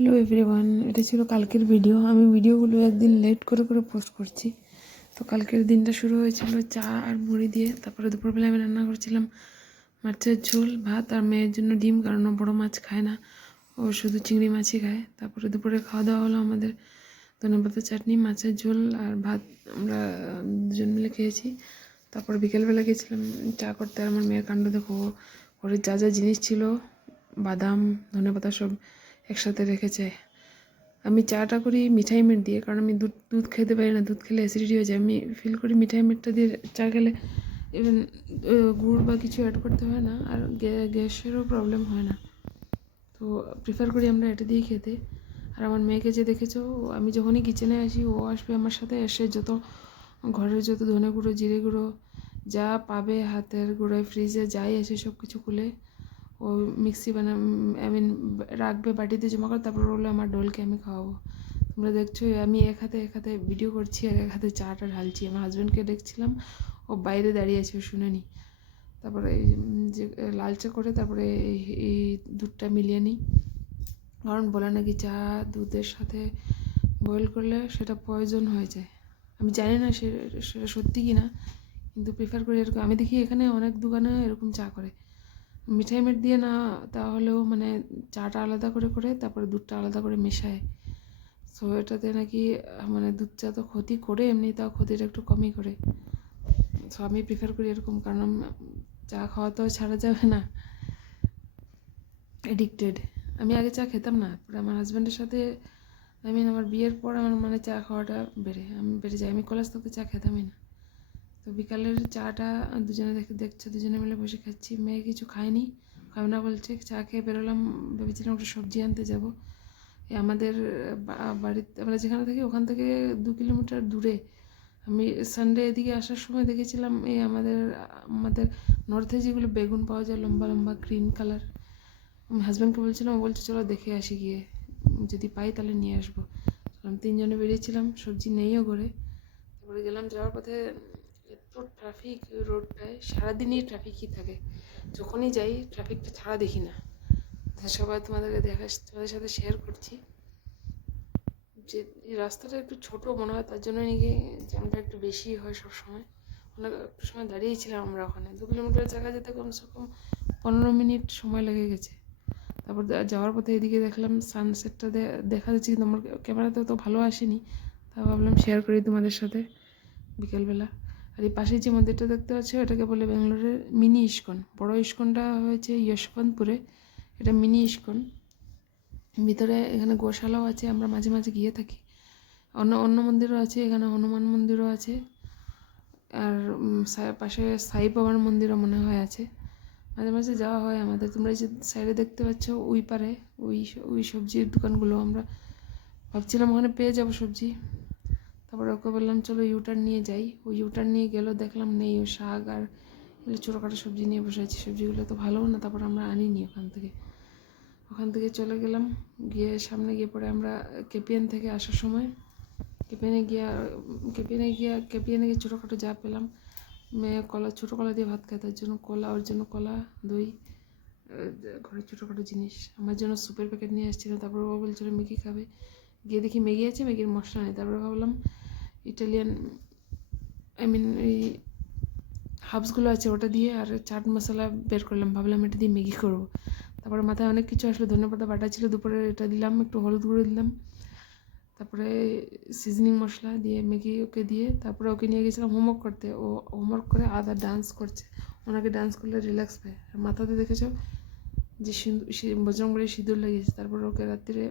Hello everyone, এটা ছিল কালকের ভিডিও। আমি ভিডিওগুলো একদিন লেট করে করে পোস্ট করছি। তো কালকের দিনটা শুরু হয়েছিল চা আর মুড়ি দিয়ে। তারপরে দুপুরবেলা আমি রান্না করছিলাম মাছের ঝোল, ভাত আর মেয়ের জন্য ডিম, কারণ ও বড়ো মাছ খায় না, ও শুধু চিংড়ি মাছই খায়। তারপরে দুপুরে খাওয়া দাওয়া হলো আমাদের ধনেপাতা চাটনি, মাছের ঝোল আর ভাত, আমরা দুজন মিলে খেয়েছি। তারপর বিকেলবেলা গেছিলাম চা করতে। আর আমার মেয়ের কাণ্ড দেখো, ওর যা যা জিনিস ছিল, বাদাম ধনেপাতা সব একসাথে রেখেছে। আমি চাটা করি মিঠাই মেট দিয়ে, কারণ আমি দুধ খেতে পারি না, দুধ খেলে অ্যাসিডিটি হয়ে যায়। আমি ফিল করি মিঠাই মেটটা দিয়ে চা খেলে ইভেন গুড় বা কিছু অ্যাড করতে হয় না, আর গ্যাসেরও প্রবলেম হয় না। তো প্রিফার করি আমরা এটা দিয়ে খেতে। আর আমার মেয়েকে যে দেখেছো, আমি যখনই কিচেনে আসি ও আসবে আমার সাথে, এসে যত ঘরের যত ধনে গুঁড়ো জিরে গুঁড়ো যা পাবে হাতের গুঁড়োয় ফ্রিজে যাই এসে সব কিছু খুলে ও মিক্সি রাখবে বাটিতে জমা করে, তারপর বললো আমার ডোলকে আমি খাওয়াবো। তোমরা দেখছো আমি এক হাতে ভিডিও করছি আর এক হাতে চাটা ঢালছি। আমার হাজব্যান্ডকে দেখছিলাম, ও বাইরে দাঁড়িয়ে আছে, ও শুনেনি। তারপরে যে লাল চা করে তারপরে এই দুধটা মিলিয়ে নিই, কারণ বলে নাকি চা দুধের সাথে বয়েল করলে সেটা পয়জন হয়ে যায়। আমি জানি না সেটা সত্যি কি না, কিন্তু প্রিফার করি এরকম। আমি দেখি এখানে অনেক দোকানে এরকম চা করে মিঠাই মেট দিয়ে না, তাহলেও মানে চাটা আলাদা করে করে তারপরে দুধটা আলাদা করে মেশায়। সো এটাতে নাকি মানে দুধ চা তো ক্ষতি করে এমনি, তাও ক্ষতিটা একটু কমই করে। সো আমি প্রিফার করি এরকম, কারণ চা খাওয়া তো ছাড়া যাবে না, এডিক্টেড। আমি আগে চা খেতাম না, পরে আমার হাজব্যান্ডের সাথে আমার বিয়ের পর আমার মানে চা খাওয়াটা বেড়ে যায়। আমি কলেজ থাকতে চা খেতামই না। তো বিকালের চাটা দুজনে দেখছো, দুজনে মিলে বসে খাচ্ছি। মেয়ে কিছু খায়নি, খাবে না বলছে। চা খেয়ে বেরোলাম, ভেবেছিলাম একটু সবজি আনতে যাব। আমাদের বাড়িতে আমরা যেখানে থাকি ওখান থেকে 2 কিলোমিটার দূরে। আমি সানডে এদিকে আসার সময় দেখেছিলাম আমাদের নর্থে যেগুলো বেগুন পাওয়া যায় লম্বা লম্বা গ্রিন কালার, আমি হাজব্যান্ডকে বলছিলাম, ও বলছে চলো দেখে আসি গিয়ে, যদি পাই তাহলে নিয়ে আসবো। আমি 3 জনে বেরিয়েছিলাম, সবজি নেইও করে। তারপরে গেলাম, যাওয়ার পথে এত ট্রাফিক রোডটায়, সারাদিনই ট্রাফিকই থাকে। যখনই যাই ট্রাফিকটা ছাড়া দেখি না। সবাই তোমাদের সাথে শেয়ার করছি যে এই রাস্তাটা একটু ছোট মনে হয়, তার জন্য নাকি জ্যামটা একটু বেশি হয় সবসময়। অনেক একটু সময় দাঁড়িয়েছিলাম আমরা ওখানে। 2 কিলোমিটার জায়গা যেতে কমসে কম 15 মিনিট সময় লেগে গেছে। তারপর যাওয়ার পথে এদিকে দেখলাম সানসেটটা দেখা যাচ্ছে, কিন্তু আমার ক্যামেরাতে তো ভালো আসেনি। তা ভাবলাম শেয়ার করি তোমাদের সাথে বিকেলবেলা। আর এই পাশে যে মন্দিরটা দেখতে পাচ্ছ, এটাকে বলে ব্যাঙ্গালোরের মিনি ইস্কন। বড় ইস্কনটা হয়েছে যশবন্তপুরে, এটা মিনি ইস্কন। ভিতরে এখানে গোশালাও আছে, আমরা মাঝে মাঝে গিয়ে থাকি। অন্য মন্দিরও আছে, এখানে হনুমান মন্দিরও আছে, আর পাশে সাই বাবার মন্দিরও মনে হয় আছে। মাঝে মাঝে যাওয়া হয় আমাদের। তোমরা যে সাইডে দেখতে পাচ্ছ ওই পারে ওই সবজির দোকানগুলো, আমরা ভাবছিলাম ওখানে পেয়ে যাবো সবজি। তারপরে ওকে বললাম চলো ইউটার্ন নিয়ে যাই। ওই ইউটার্ন নিয়ে গেলেও দেখলাম নেই, ও শাক আর ছোটোখাটো সবজি নিয়ে বসে আছি। সবজিগুলো তো ভালোও না, তারপর আমরা আনিনি ওখান থেকে চলে গেলাম। গিয়ে সামনে গিয়ে পরে আমরা কেপিএন থেকে আসার সময় কেপিএনে গিয়ে ছোটোখাটো যা পেলাম, মেয়ে ছোটো কলা দিয়ে ভাত খায়, তার জন্য ওর জন্য কলা, দই, ঘরের ছোটোখাটো জিনিস। আমার জন্য স্যুপের প্যাকেট নিয়ে আসছিলাম। তারপর ও বলছিল ম্যাগি খাবে, গিয়ে দেখি ম্যাগি আছে, ম্যাগির মশলা নেই। তারপরে ভাবলাম ইটালিয়ান এই হার্বসগুলো আছে ওটা দিয়ে, আর চাট মশলা বের করলাম, ভাবলাম এটা দিয়ে ম্যাগি করবো। তারপরে মাথায় অনেক কিছু আসলো, ধনেপাতা বাটা ছিল দুপুরে, এটা দিলাম, একটু হলুদ গুঁড়ো দিলাম, তারপরে সিজনিং মশলা দিয়ে ম্যাগি ওকে দিয়ে তারপরে ওকে নিয়ে গেছিলাম হোমওয়ার্ক করতে। ও হোমওয়ার্ক করে আধা ডান্স করছে। ওনাকে ডান্স করলে রিল্যাক্স পায়। আর মাথাতে দেখেছ যে বজরংবলী সিঁদুর লাগিয়েছে। তারপর ওকে রাত্রিরে